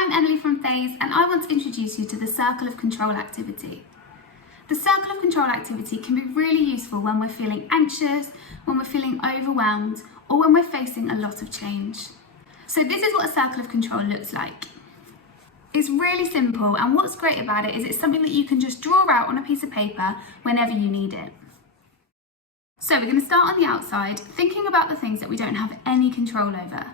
I'm Emily from Phase, and I want to introduce you to the Circle of Control activity. The Circle of Control activity can be really useful when we're feeling anxious, when we're feeling overwhelmed, or when we're facing a lot of change. So this is what a Circle of Control looks like. It's really simple, and what's great about it is it's something that you can just draw out on a piece of paper whenever you need it. So we're going to start on the outside, thinking about the things that we don't have any control over.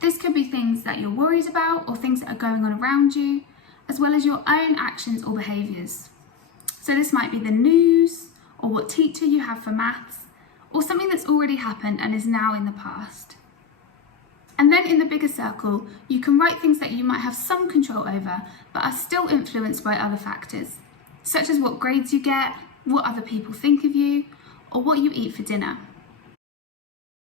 This could be things that you're worried about or things that are going on around you, as well as your own actions or behaviours. So this might be the news, or what teacher you have for maths, or something that's already happened and is now in the past. And then in the bigger circle, you can write things that you might have some control over, but are still influenced by other factors, such as what grades you get, what other people think of you, or what you eat for dinner.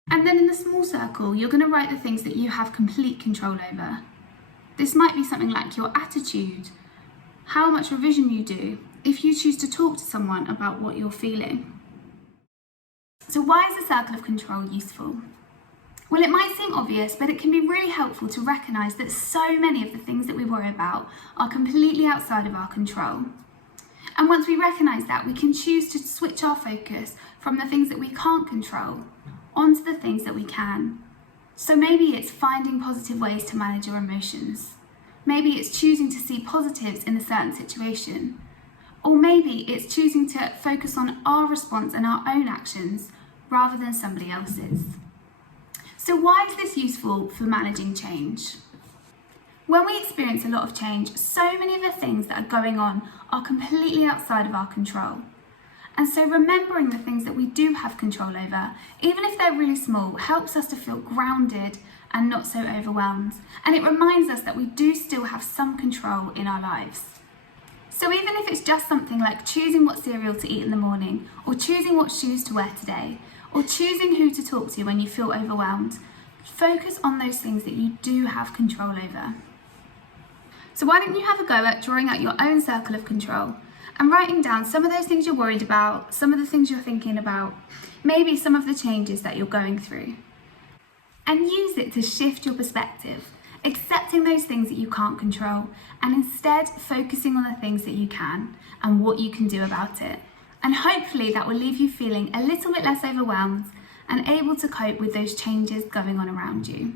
And then in the small circle, you're going to write the things that you have complete control over. This might be something like your attitude, how much revision you do, if you choose to talk to someone about what you're feeling. So why is the circle of control useful? Well, it might seem obvious, but it can be really helpful to recognise that so many of the things that we worry about are completely outside of our control. And once we recognise that, we can choose to switch our focus from the things that we can't control onto the things that we can. So maybe it's finding positive ways to manage your emotions. Maybe it's choosing to see positives in a certain situation. Or maybe it's choosing to focus on our response and our own actions rather than somebody else's. So why is this useful for managing change? When we experience a lot of change, so many of the things that are going on are completely outside of our control. And so remembering the things that we do have control over, even if they're really small, helps us to feel grounded and not so overwhelmed. And it reminds us that we do still have some control in our lives. So even if it's just something like choosing what cereal to eat in the morning, or choosing what shoes to wear today, or choosing who to talk to when you feel overwhelmed, focus on those things that you do have control over. So why don't you have a go at drawing out your own circle of control and writing down some of those things you're worried about, some of the things you're thinking about, maybe some of the changes that you're going through. And use it to shift your perspective, accepting those things that you can't control and instead focusing on the things that you can and what you can do about it. And hopefully that will leave you feeling a little bit less overwhelmed and able to cope with those changes going on around you.